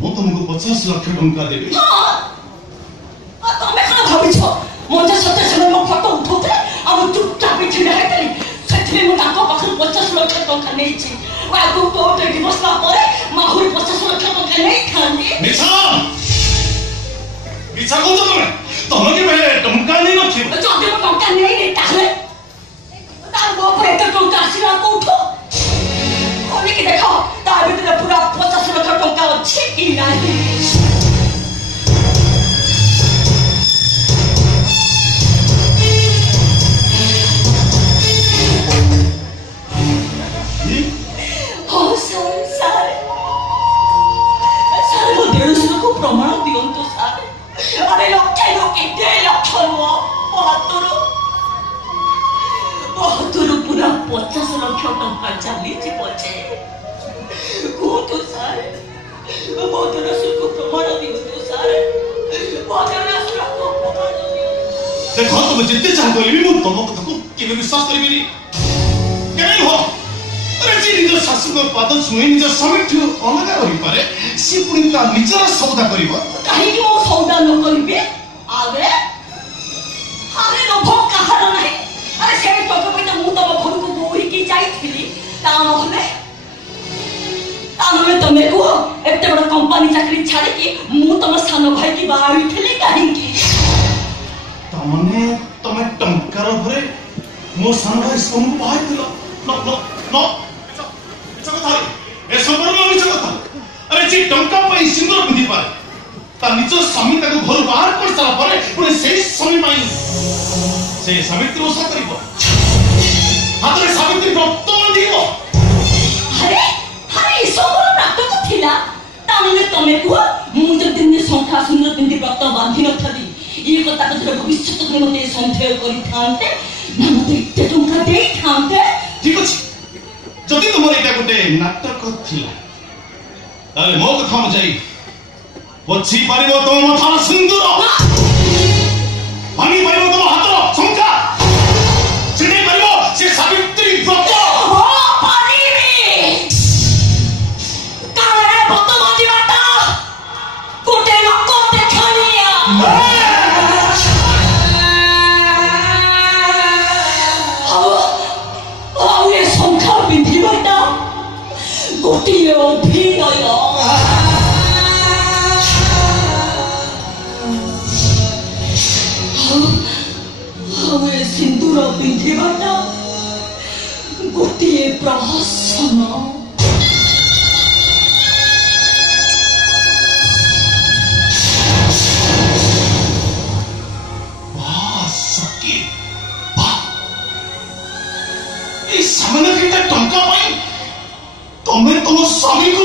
ମୁଁ ତମକୁ 50 ଲକ୍ଷ ଟଙ୍କା ଦେବି। ତମେ କଣ ଭାବିଛ ମଞ୍ଜ ସତେ ସେମାନେ ମୋ ଫଟୋ ଉଠଉଥିଲେ ଆଉ ଚୁପଚାପ ଛିଡ଼ା ହେଇଥିଲି ସେଥିପାଇଁ ମୁଁ ତାଙ୍କ ପାଖରୁ 50 ଲକ୍ଷ ଟଙ୍କା ନେଇଛି। ଆଗକୁ କୋର୍ଟରେ ଡିଭୋର୍ସ ହେଲା ପରେ ମୁଁ ଆହୁରି 50 ଲକ୍ଷ ଟଙ୍କା ନେଇଥାନ୍ତି। ମିଛ କହୁଛ ତମେ କେବେ ଟଙ୍କା ନେଇନଥିବ। ଯଦି ମୁଁ ଟଙ୍କା ନେଇନି ତାହେଲେ ତାର ମୋ ଉପରେ ଏତେ ଟଙ୍କା ଆସିଲା କୋଉଠୁ? ଖୋଲିକି ଦେଖ ତା ଭିତରେ ପୁରା 50 ଲକ୍ଷ ଟଙ୍କା ଅଛି କି ନାହିଁ। प्रमाण दिंतु सारे अरे लक्षे लोके 1.5 लाख नुह बहादुर पूरा 50 लाख टंका चली पचे कहतु सारे बहादुर को प्रमाण दिंतु सारे बहादुर को प्रमाण देखो तुम जितने चाह बोली मु तुम कथा को केबे विश्वास करबिनी केबे हो अरे जी निज शाशु को पाद छुई निज स्वामी ठु अलगा करि पारे सी पुनी ता निजर सौदा करिवो काहे कि मो सौदा न करबे आगे हारे लोभ कहार नाही अरे से टका पे मु तब घर को बोही की जाईथिली ता नहले तमे को एते बड़ कंपनी चाकरी छाड़ी की मु तम सान भाई की बाईथिली काहे की तमने तमे टंकार भरे मो सान भाई सोम बाईथिलो न ए संपूर्ण मिछ कथा अरे जी टंका पाई सिंदूर पिंधि पारे ता निज स्वामी ताको घर बाहर कर सारा परे पुणे सेही स्वामी पाई से सावित्री ओसा करिवो हातरे सावित्री रक्त दियो अरे संपूर्ण नाटक थिला ताने तमे को मु जब दिन संख्या सुंदर पिंधि रक्त बांधि न थली ई कथा कथर भविष्य में मते संदेह करि थांते ना मते इते टंका देई थांते ठीक अछि जदि तुम एटा गोटे नाटक थिला ताले मो कथा मजाई बची पारिबो तो मथार सिंदूर भांगी पारिबो तो हातर संख्या चिने पारिबो से सावित्री व्रत हो पारिबे काले बत मजी बाटा गोटे लोक देखानिया गोटिए अभिनय सिंदूर पिंधिबाटा गोटिए प्रहसन सामने टंका पाई तुम्हें तुम स्वामी को